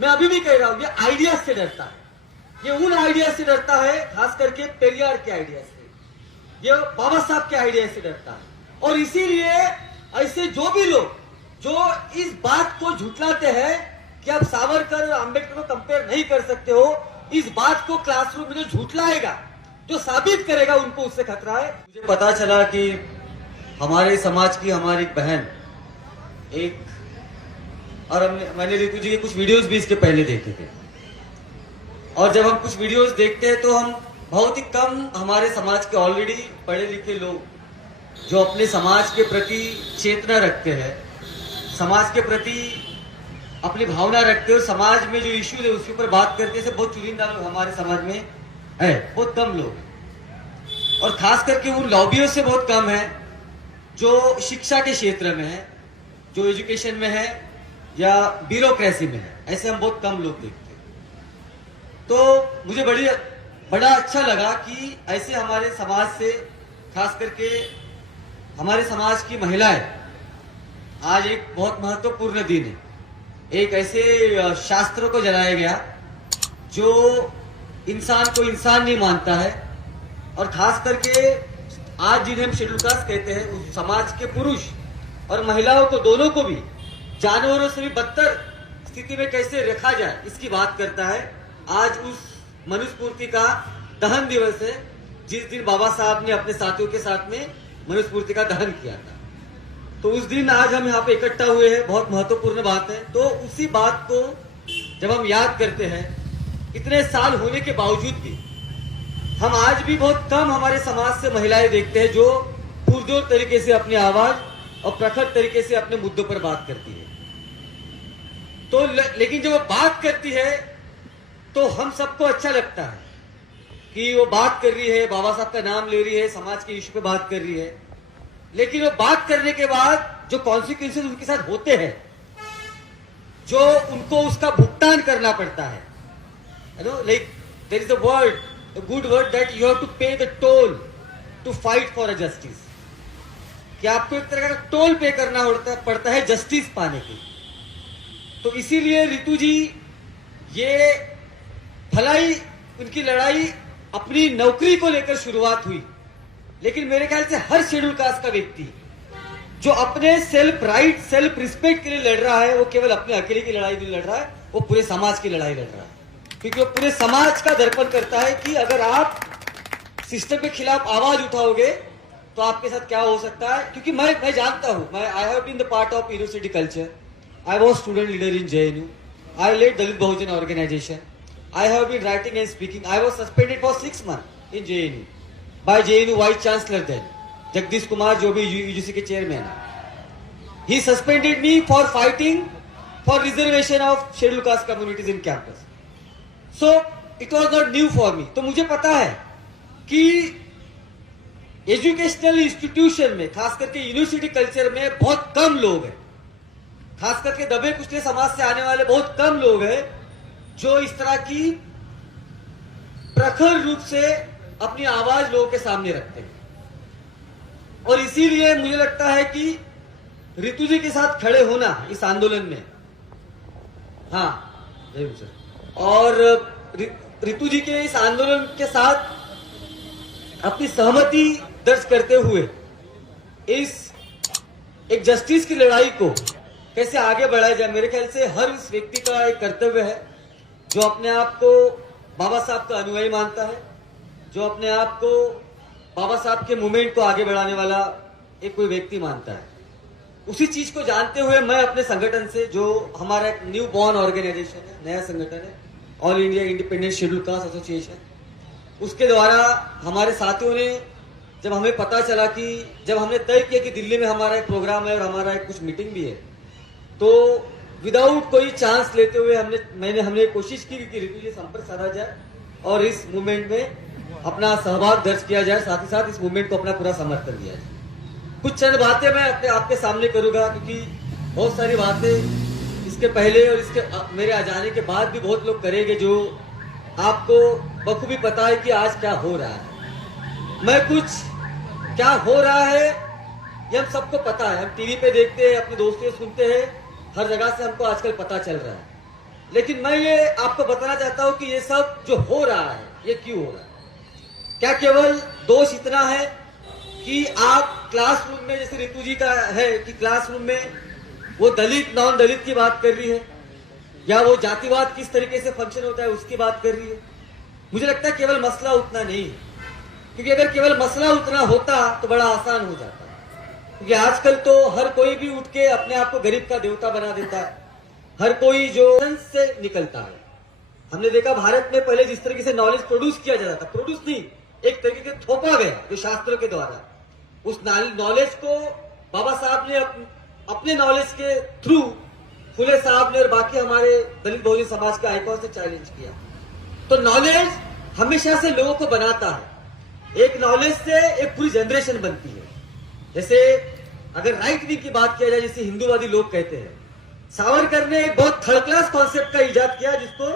मैं अभी भी कह रहा हूं, ये आइडिया से डरता है, ये उन आइडिया से डरता है, खास करके पेरियार के आइडिया से, ये बाबा साहब के आइडिया से डरता है। और इसीलिए ऐसे जो भी लोग जो इस बात को झुठलाते हैं कि आप सावरकर और आंबेडकर को कंपेयर नहीं कर सकते हो, इस बात को क्लासरूम में जो झुठलाएगा, जो साबित करेगा, उनको उससे खतरा है। मुझे पता चला कि हमारे समाज की हमारी बहन एक, और मैंने रितु जी के कुछ वीडियोस भी इसके पहले देखे थे, और जब हम कुछ वीडियोस देखते हैं तो हम बहुत ही कम हमारे समाज के ऑलरेडी पढ़े लिखे लोग जो अपने समाज के प्रति चेतना रखते हैं, समाज के प्रति अपनी भावना रखते हैं और समाज में जो इश्यूज है उसके ऊपर बात करते हैं, बहुत चुनिंदा लोग हमारे समाज में है, बहुत कम लोग, और खास करके उन लॉबियों से बहुत कम है जो शिक्षा के क्षेत्र में है, जो एजुकेशन में है या ब्यूरोक्रेसी में है, ऐसे हम बहुत कम लोग देखते हैं। तो मुझे बड़ा अच्छा लगा कि ऐसे हमारे समाज से, खास करके हमारे समाज की महिलाएं, आज एक बहुत महत्वपूर्ण दिन है, एक ऐसे शास्त्र को जलाया गया जो इंसान को इंसान नहीं मानता है, और खास करके आज जिन्हें हम शेड्यूल कास्ट कहते हैं, उस समाज के पुरुष और महिलाओं को, दोनों को भी जानवरों से भी बदतर स्थिति में कैसे रखा जाए, इसकी बात करता है। आज उस मनुस्मृति का दहन दिवस है, जिस दिन बाबा साहब ने अपने साथियों के साथ में मनुस्मृति का दहन किया था। तो उस दिन आज हम यहाँ पे इकट्ठा हुए हैं, बहुत महत्वपूर्ण बात है। तो उसी बात को जब हम याद करते हैं, इतने साल होने के बावजूद भी हम आज भी बहुत कम हमारे समाज से महिलाएं देखते हैं जो पुरजोर तरीके से अपनी आवाज और प्रखर तरीके से अपने मुद्दों पर बात करती है। तो लेकिन जब वो बात करती है तो हम सबको अच्छा लगता है कि वो बात कर रही है, बाबा साहब का नाम ले रही है, समाज के इश्यू पे बात कर रही है, लेकिन वो बात करने के बाद जो कॉन्सिक्वेंसेस उनके साथ होते हैं, जो उनको उसका भुगतान करना पड़ता है, you know, like there is a good word that you have to pay the toll to fight for a justice, कि आपको एक तरह का टोल पे करना पड़ता है जस्टिस पाने के। तो इसीलिए रितु जी, ये भलाई उनकी लड़ाई अपनी नौकरी को लेकर शुरुआत हुई, लेकिन मेरे ख्याल से हर शेड्यूल कास्ट का व्यक्ति जो अपने सेल्फ राइट, सेल्फ रिस्पेक्ट के लिए लड़ रहा है, वो केवल अपने अकेले की लड़ाई नहीं लड़ रहा है, वो पूरे समाज की लड़ाई लड़ रहा है, क्योंकि वो पूरे समाज का दर्पण करता है कि अगर आप सिस्टम के खिलाफ आवाज उठाओगे तो आपके साथ क्या हो सकता है। क्योंकि मैं जानता हूं, मैं I have been the part of university culture, I was student leader in JNU, I led Dalit Bahujan organisation, I have been writing and speaking, I was suspended for 6 months in JNU by JNU vice chancellor then Jagdish Kumar, जो भी UGC के chairman है। He suspended me for fighting for reservation of scheduled caste communities in campus. So it was not new for मी। तो मुझे पता है कि educational institution में, खास करके यूनिवर्सिटी कल्चर में बहुत कम लोग हैं, खास करके दबे कुचले समाज से आने वाले बहुत कम लोग हैं जो इस तरह की प्रखर रूप से अपनी आवाज लोगों के सामने रखते हैं। और इसीलिए मुझे लगता है कि रितु जी के साथ खड़े होना इस आंदोलन में, हाँ जरूर सर, और रितु जी के इस आंदोलन के साथ अपनी सहमति दर्ज करते हुए इस एक जस्टिस की लड़ाई को कैसे आगे बढ़ाया जाए, मेरे ख्याल से हर उस व्यक्ति का एक कर्तव्य है जो अपने आप को बाबा साहब का अनुयायी मानता है, जो अपने आप को बाबा साहब के मूवमेंट को आगे बढ़ाने वाला एक कोई व्यक्ति मानता है। उसी चीज को जानते हुए मैं अपने संगठन से, जो हमारा एक न्यू बॉर्न ऑर्गेनाइजेशन है, नया संगठन है, all India independent schedule caste association, उसके द्वारा हमारे साथियों ने, जब हमें पता चला कि जब हमने तय किया कि दिल्ली में हमारा एक प्रोग्राम है और हमारा एक कुछ मीटिंग भी है, तो विदाउट कोई चांस लेते हुए हमने कोशिश की कि रितु जी संपर्क साधा जाए और इस मूवमेंट में अपना सहभाग दर्ज किया जाए, साथ ही साथ इस मूवमेंट को अपना पूरा समर्थन दिया जाए। कुछ चंद बातें मैं अपने आपके सामने करूंगा, क्योंकि बहुत सारी बातें इसके पहले और इसके मेरे आ जाने के बाद भी बहुत लोग करेंगे, जो आपको बखूबी पता है कि आज क्या हो रहा है। मैं कुछ क्या हो रहा है ये हम सबको पता है, हम टीवी पे देखते हैं, अपने दोस्तों से सुनते हैं, हर जगह से हमको आजकल पता चल रहा है। लेकिन मैं ये आपको बताना चाहता हूं कि ये सब जो हो रहा है ये क्यों हो रहा है। क्या केवल दोष इतना है कि आप क्लासरूम में, जैसे रितु जी का है कि क्लासरूम में वो दलित नॉन दलित की बात कर रही है, या वो जातिवाद किस तरीके से फंक्शन होता है उसकी बात कर रही है। मुझे लगता है केवल मसला उतना नहीं है, क्योंकि अगर केवल मसला उतना होता तो बड़ा आसान हो जाता। क्योंकि आजकल तो हर कोई भी उठ के अपने आप को गरीब का देवता बना देता है, हर कोई जो से निकलता है। हमने देखा भारत में पहले जिस तरीके से नॉलेज प्रोड्यूस किया जाता था, प्रोड्यूस नहीं, एक तरीके से थोपा गया जो शास्त्रों के द्वारा, उस नॉलेज को बाबा साहब ने अपने नॉलेज के थ्रू फुले साहब ने और बाकी हमारे दलित बहुजन समाज के आइकॉन से चैलेंज किया। तो नॉलेज हमेशा से लोगों को बनाता है, एक नॉलेज से एक पूरी जनरेशन बनती है। जैसे अगर राइट विंग की बात किया जाए, जैसे हिंदूवादी लोग कहते हैं, सावरकर ने एक बहुत थर्ड क्लास कॉन्सेप्ट का इजाद किया, जिसको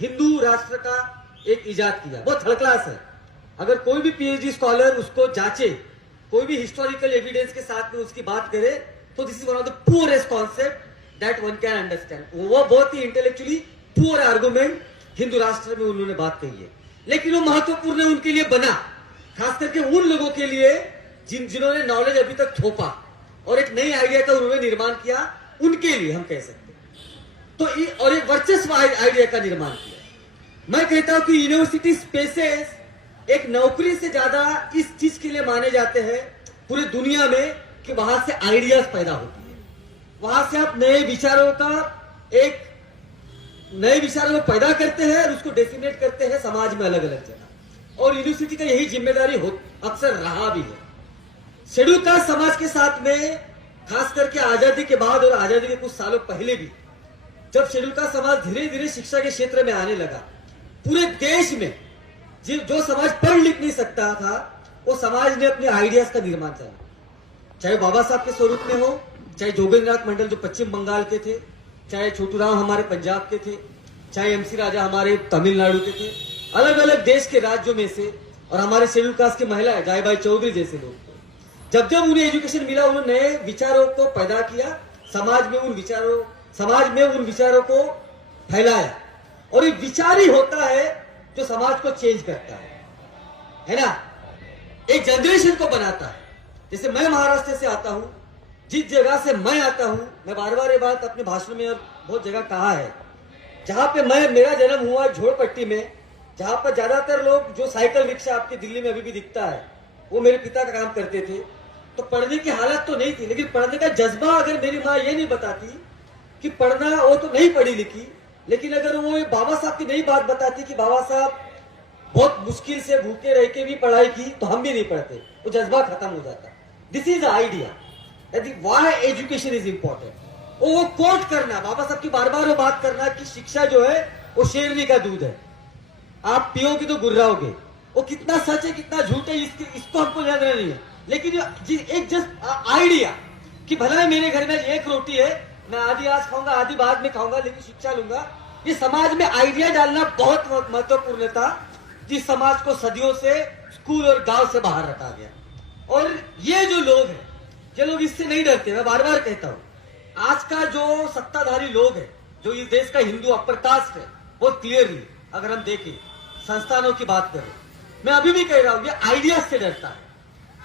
हिंदू राष्ट्र का एक इजाद किया, बहुत थर्ड क्लास है। अगर कोई भी पीएचडी स्कॉलर उसको जांचे, कोई भी हिस्टोरिकल एविडेंस के साथ में उसकी बात करे, तो this is one of the poorest concept that one can understand. वो बहुत ही इंटेलेक्चुअली पुअर आर्गुमेंट हिंदू राष्ट्र में उन्होंने बात कही है, लेकिन वो महत्वपूर्ण उनके लिए बना, खास करके उन लोगों के लिए जिन्होंने नॉलेज अभी तक थोपा और एक नई आइडिया का उन्होंने निर्माण किया, उनके लिए हम कह सकते हैं। तो और एक वर्चस्व आइडिया का निर्माण किया। मैं कहता हूं कि यूनिवर्सिटी स्पेसेस एक नौकरी से ज्यादा इस चीज के लिए माने जाते हैं पूरी दुनिया में कि वहां से आइडियाज पैदा होती है, वहां से आप नए विचारों को पैदा करते हैं और उसको डेफिनेट करते हैं समाज में अलग अलग जगह। और यूनिवर्सिटी का यही जिम्मेदारी अक्सर रहा भी है। शेड्यूल कास्ट समाज के साथ में, खास करके आजादी के बाद और आजादी के कुछ सालों पहले भी, जब शेड्यूल कास्ट समाज धीरे धीरे शिक्षा के क्षेत्र में आने लगा, पूरे देश में जो समाज पढ़ लिख नहीं सकता था, वो समाज ने अपने आइडियाज का निर्माण किया, चाहे बाबा साहब के स्वरूप में हो, चाहे जोगेंद्रनाथ मंडल जो पश्चिम बंगाल के थे, चाहे छोटूराम हमारे पंजाब के थे, चाहे एमसी राजा हमारे तमिलनाडु के थे, अलग अलग देश के राज्यों में से, और हमारे शेड्यूल कास्ट की महिला है जायबाई चौधरी जैसे लोग, जब जब उन्हें एजुकेशन मिला, उन्होंने नए विचारों को पैदा किया, समाज में उन विचारों को फैलाया। और ये विचार ही होता है जो समाज को चेंज करता है ना, एक जनरेशन को बनाता है। जैसे मैं महाराष्ट्र से आता हूं, जिस जगह से मैं आता हूं, मैं बार बार ये बात अपने भाषण में और बहुत जगह कहा है, जहां पे मेरा जन्म हुआ झोड़पट्टी में, जहां पर ज्यादातर लोग, जो साइकिल रिक्शा आपके दिल्ली में अभी भी दिखता है, वो मेरे पिता का काम करते थे। तो पढ़ने की हालत तो नहीं थी, लेकिन पढ़ने का जज्बा, अगर मेरी माँ ये नहीं बताती कि पढ़ना, वो तो नहीं पढ़ी लिखी, लेकिन अगर वो बाबा साहब की नई बात बताती कि बाबा साहब बहुत मुश्किल से भूखे रह के भी पढ़ाई की, तो हम भी नहीं पढ़ते, वो जज्बा खत्म हो जाता। This is the idea why education is important. वो कोट करना, बाबा साहब की बार बार वो बात करना कि शिक्षा जो है वो शेरनी का दूध है, आप पियोगे तो गुर्राओगे। वो कितना सच है कितना झूठ है इसको हमको जानना नहीं है, लेकिन एक जस्ट आइडिया कि भला मेरे घर में एक रोटी है, मैं आधी आज खाऊंगा आधी बाद में खाऊंगा, लेकिन शिक्षा लूंगा, ये समाज में आइडिया डालना बहुत महत्वपूर्ण था, जिस समाज को सदियों से स्कूल और गांव से बाहर रखा गया। और ये जो लोग हैं, ये लोग इससे नहीं डरते। मैं बार बार कहता हूं, आज का जो सत्ताधारी लोग हैं, जो इस देश का हिंदू अपर कास्ट है, बहुत क्लियरली अगर हम देखें, संस्थानों की बात करें, मैं अभी भी कह रहा हूं, ये आइडियाज से डरता है,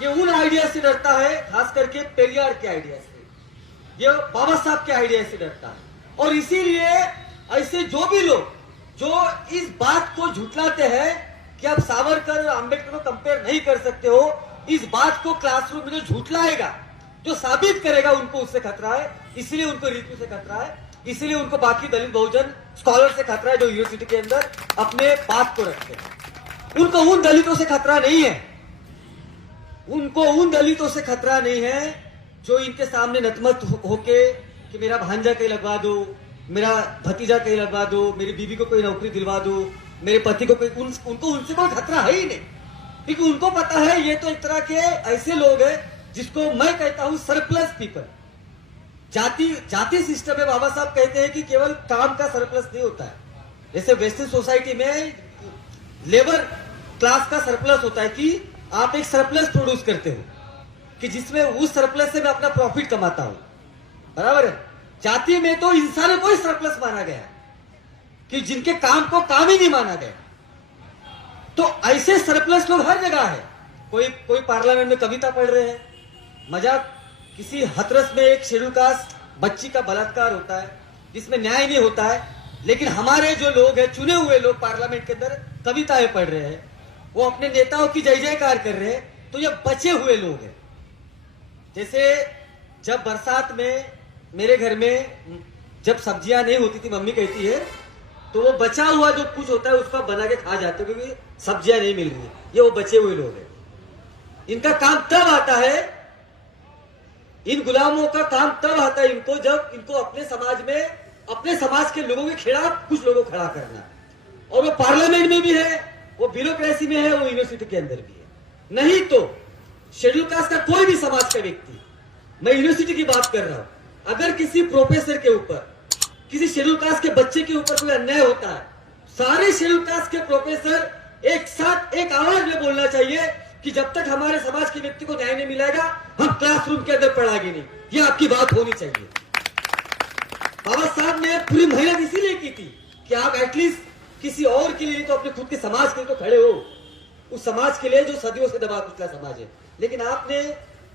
ये उन आइडिया से डरता है, खास करके पेरियार के आइडिया से, ये बाबा साहब के आइडिया से डरता है। और इसीलिए ऐसे जो भी लोग जो इस बात को झुठलाते हैं कि आप सावरकर और अम्बेडकर को कंपेयर नहीं कर सकते हो, इस बात को क्लासरूम में जो झुठलाएगा, जो साबित करेगा, उनको उससे खतरा है। इसलिए उनको रीतु से खतरा है, इसलिए उनको बाकी दलित बहुजन स्कॉलर से खतरा है जो यूनिवर्सिटी के अंदर अपने बात को रखते हैं। उनको उन दलितों से खतरा नहीं है, उनको उन दलितों से खतरा नहीं है जो इनके सामने नतमत होके कि मेरा भांजा कहीं लगवा दो, मेरा भतीजा कहीं लगवा दो, मेरी बीवी को कोई नौकरी दिलवा दो, मेरे पति को कोई, उनको उनसे कोई खतरा है ही नहीं, क्योंकि उनको पता है ये तो एक तरह के ऐसे लोग हैं जिसको मैं कहता हूं सरप्लस पीपल। जाति सिस्टम में बाबा साहब कहते हैं कि केवल काम का सरप्लस नहीं होता है, जैसे वेस्टर्न सोसाइटी में लेबर क्लास का सरप्लस होता है कि आप एक सरप्लस प्रोड्यूस करते हो कि जिसमें उस सरप्लस से मैं अपना प्रॉफिट कमाता हूं, बराबर है। जाति में तो इंसानों को ही सरप्लस माना गया है, कि जिनके काम को काम ही नहीं माना गया। तो ऐसे सरप्लस लोग हर जगह है। कोई कोई पार्लियामेंट में कविता पढ़ रहे हैं, मजाक, किसी हथरस में एक शेड्यूल कास्ट बच्ची का बलात्कार होता है जिसमें न्याय नहीं होता है, लेकिन हमारे जो लोग हैं, चुने हुए लोग पार्लियामेंट के अंदर कविताएं पढ़ रहे हैं, वो अपने नेताओं की जय जयकार कर रहे हैं। तो ये बचे हुए लोग हैं। जैसे जब बरसात में मेरे घर में जब सब्जियां नहीं होती थी, मम्मी कहती है, तो वो बचा हुआ जो कुछ होता है उसका बना के खा जाते हैं क्योंकि सब्जियां नहीं मिल रही। ये वो बचे हुए लोग हैं। इनका काम तब आता है, इन गुलामों का काम तब आता है इनको, जब इनको अपने समाज में, अपने समाज के लोगों के खिलाफ कुछ लोगों को खड़ा करना। और वो पार्लियामेंट में भी है, वो ब्यूरोक्रेसी में है, वो यूनिवर्सिटी के अंदर भी है। नहीं तो शेड्यूल कास्ट का कोई भी समाज का व्यक्ति, मैं यूनिवर्सिटी की बात कर रहा हूं, अगर किसी प्रोफेसर के ऊपर, किसी शेड्यूल कास्ट के बच्चे के ऊपर कोई अन्याय होता है, सारे शेड्यूल कास्ट के प्रोफेसर एक साथ एक आवाज में बोलना चाहिए कि जब तक हमारे समाज के व्यक्ति को न्याय नहीं मिलेगा हम क्लासरूम के अंदर पढ़ाएंगे नहीं। ये आपकी बात होनी चाहिए। बाबा साहब ने पूरी मेहनत इसीलिए की थी कि आप एटलीस्ट किसी और के लिए तो अपने खुद के समाज के लिए तो खड़े हो, उस समाज के लिए जो सदियों से दबा कुचला समाज है। लेकिन आपने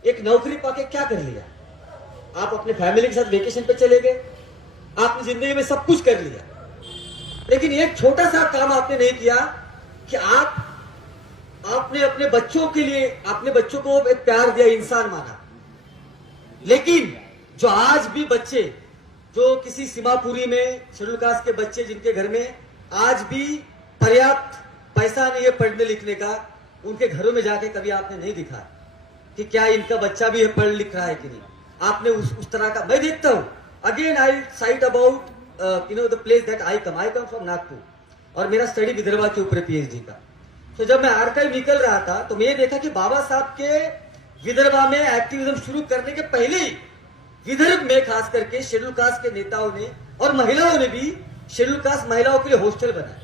एक नौकरी पाके क्या कर लिया? आप अपने फैमिली के साथ वेकेशन पे चले गए, आपने जिंदगी में सब कुछ कर लिया, लेकिन एक छोटा सा काम आपने नहीं किया कि आपने अपने बच्चों के लिए, अपने बच्चों को एक प्यार दिया, इंसान माना। लेकिन जो आज भी बच्चे, जो किसी सीमापुरी में शेड्यूल कास्ट के बच्चे जिनके घर में आज भी पर्याप्त पैसा नहीं है पढ़ने लिखने का, उनके घरों में जाके कभी आपने नहीं दिखा कि क्या इनका बच्चा भी पढ़ लिख रहा है कि नहीं। आपने उस तरह का, मैं देखता हूं, again I site about the place that I come from Nagpur, और मेरा स्टडी विदर्भा के ऊपर पीएचडी का। तो जब मैं आर्काइव निकल रहा था तो मैं देखा कि बाबा साहब के विदर्भा में एक्टिविज्म शुरू करने के पहले ही विदर्भ में खास करके शेड्यूल कास्ट के नेताओं ने और महिलाओं ने भी शेड्यूल कास्ट महिलाओं के लिए हॉस्टल बनाए,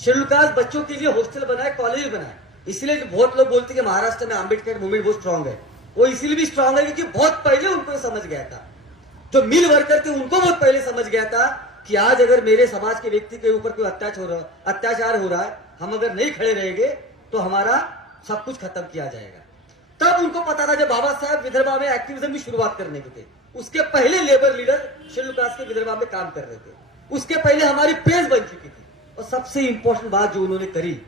शेड्यूल कास्ट बच्चों के लिए हॉस्टल बनाए, कॉलेज बनाए। इसलिए बहुत लोग बोलते हैं कि महाराष्ट्र में आंबेडकर मूवमेंट बहुत स्ट्रांग है। वो इसीलिए भी स्ट्रांग है क्योंकि बहुत पहले उनको समझ गया था, जो मिल वर्कर थे उनको बहुत पहले समझ गया था कि आज अगर मेरे समाज के व्यक्ति के ऊपर कोई अत्याचार हो रहा है, हम अगर नहीं खड़े रहेंगे तो हमारा सब कुछ खत्म किया जाएगा। तब उनको पता था, जब बाबा साहब विदर्भा में एक्टिविज्म की शुरुआत करने के थे, उसके पहले लेबर लीडर शेड्यूल कास्ट के विदर्भा में काम कर रहे थे, उसके पहले हमारी प्रेस बन चुकी थी। और सबसे इंपॉर्टेंट बात जो उन्होंने करी,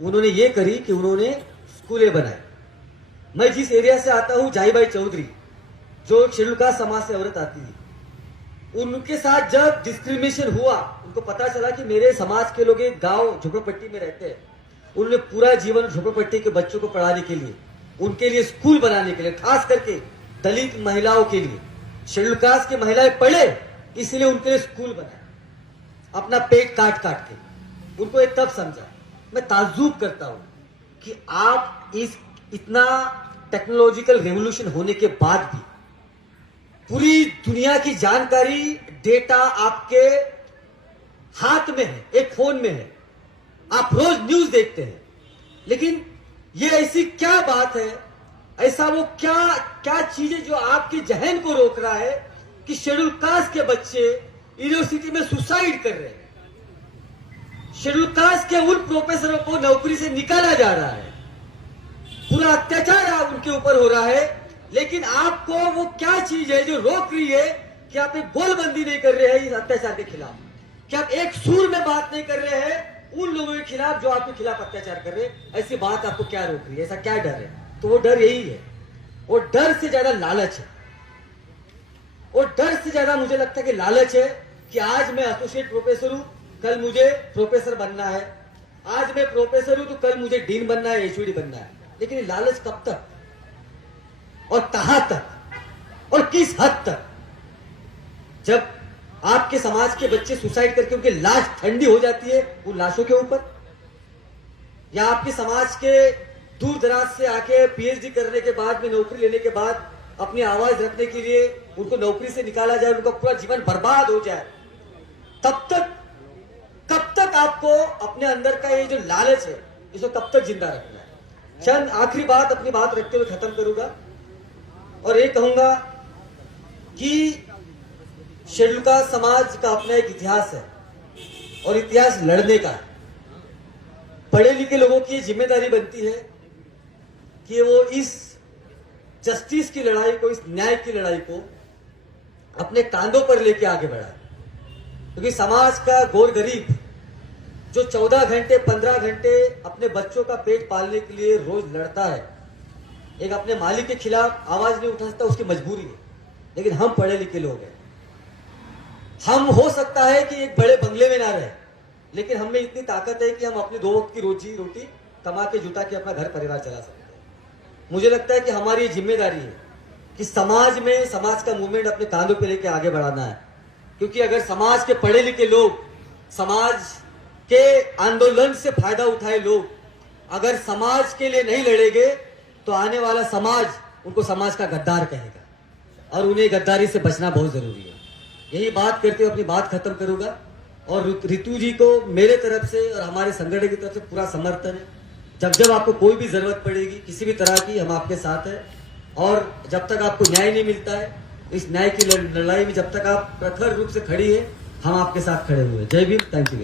उन्होंने ये करी कि उन्होंने स्कूलें बनाए। मैं जिस एरिया से आता हूं, जाहीबाई चौधरी, जो शेड्यूल कास्ट समाज से औरत आती थी, उनके साथ जब डिस्क्रिमिनेशन हुआ, उनको पता चला कि मेरे समाज के लोग एक गांव झोपड़पट्टी में रहते हैं, उन्होंने पूरा जीवन झोपड़पट्टी के बच्चों को पढ़ाने के लिए, उनके लिए स्कूल बनाने के लिए, खास करके दलित महिलाओं के लिए, शेड्यूल कास्ट की महिलाएं पढ़े इसलिए उनके लिए स्कूल बनाए, अपना पेट काट काट के। उनको एक तब समझा। मैं ताज्जुब करता हूं कि आप इस इतना टेक्नोलॉजिकल रेवोल्यूशन होने के बाद भी पूरी दुनिया की जानकारी, डेटा आपके हाथ में है, एक फोन में है, आप रोज न्यूज देखते हैं, लेकिन ये ऐसी क्या बात है, ऐसा वो क्या चीज है जो आपके जहन को रोक रहा है कि शेड्यूल कास्ट के बच्चे यूनिवर्सिटी में सुसाइड कर रहे हैं, शेड्यूल कास्ट के उन प्रोफेसरों को नौकरी से निकाला जा रहा है, पूरा अत्याचार उनके ऊपर हो रहा है, लेकिन आपको वो क्या चीज है जो रोक रही है कि आप एक गोलबंदी नहीं कर रहे हैं इस अत्याचार के खिलाफ, कि आप एक सुर में बात नहीं कर रहे हैं उन लोगों के खिलाफ जो आपके खिलाफ अत्याचार कर रहे हैं। ऐसी बात आपको क्या रोक रही है? ऐसा क्या डर है? तो वो डर यही है, वो डर से ज्यादा लालच है। और डर से ज्यादा मुझे लगता है कि लालच है कि आज मैं एसोसिएट प्रोफेसर हूं, कल मुझे प्रोफेसर बनना है, आज मैं प्रोफेसर हूं तो कल मुझे डीन बनना है, एचओडी बनना है। लेकिन लालच कब तक और कहां तक और किस हद तक? जब आपके समाज के बच्चे सुसाइड करके उनकी लाश ठंडी हो जाती है उन लाशों के ऊपर, या आपके समाज के दूर दराज से आके पीएचडी करने के बाद में, नौकरी लेने के बाद अपनी आवाज रखने के लिए उनको नौकरी से निकाला जाए, उनका पूरा जीवन बर्बाद हो जाए, तब तक कब तक आपको अपने अंदर का ये जो लालच है इसको कब तक जिंदा रखना है? चंद आखिरी बात अपनी बात रखते हुए खत्म करूंगा और ये कहूंगा कि शेड्यूल कास्ट समाज का अपना एक इतिहास है। और इतिहास लड़ने का है। पढ़े लिखे लोगों की जिम्मेदारी बनती है कि वो इस जस्टिस की लड़ाई को, इस न्याय की लड़ाई को अपने कांधों पर लेके आगे बढ़ाए, क्योंकि समाज का गोर गरीब जो 14 घंटे 15 घंटे अपने बच्चों का पेट पालने के लिए रोज लड़ता है, एक अपने मालिक के खिलाफ आवाज नहीं उठा सकता, उसकी मजबूरी है। लेकिन हम पढ़े लिखे लोग हैं, हम हो सकता है कि एक बड़े बंगले में ना रहे, लेकिन हम में इतनी ताकत है कि हम अपने 2 वक्त की रोजी रोटी कमा के जुटा के अपना घर परिवार चला सकते हैं। मुझे लगता है कि हमारी ये जिम्मेदारी है कि समाज में समाज का मूवमेंट अपने कांधों पे लेके आगे बढ़ाना है, क्योंकि अगर समाज के पढ़े लिखे लोग, समाज के आंदोलन से फायदा उठाए लोग अगर समाज के लिए नहीं लड़ेंगे तो आने वाला समाज उनको समाज का गद्दार कहेगा और उन्हें गद्दारी से बचना बहुत जरूरी है। यही बात करते हुए अपनी बात खत्म करूंगा और रितु जी को मेरे तरफ से और हमारे संगठन की तरफ से पूरा समर्थन है। जब जब आपको कोई भी जरूरत पड़ेगी किसी भी तरह की, हम आपके साथ हैं। और जब तक आपको न्याय नहीं मिलता है, इस न्याय की लड़ाई में जब तक आप प्रखर रूप से खड़ी है, हम आपके साथ खड़े हुए हैं। जय भीम, थैंक यू।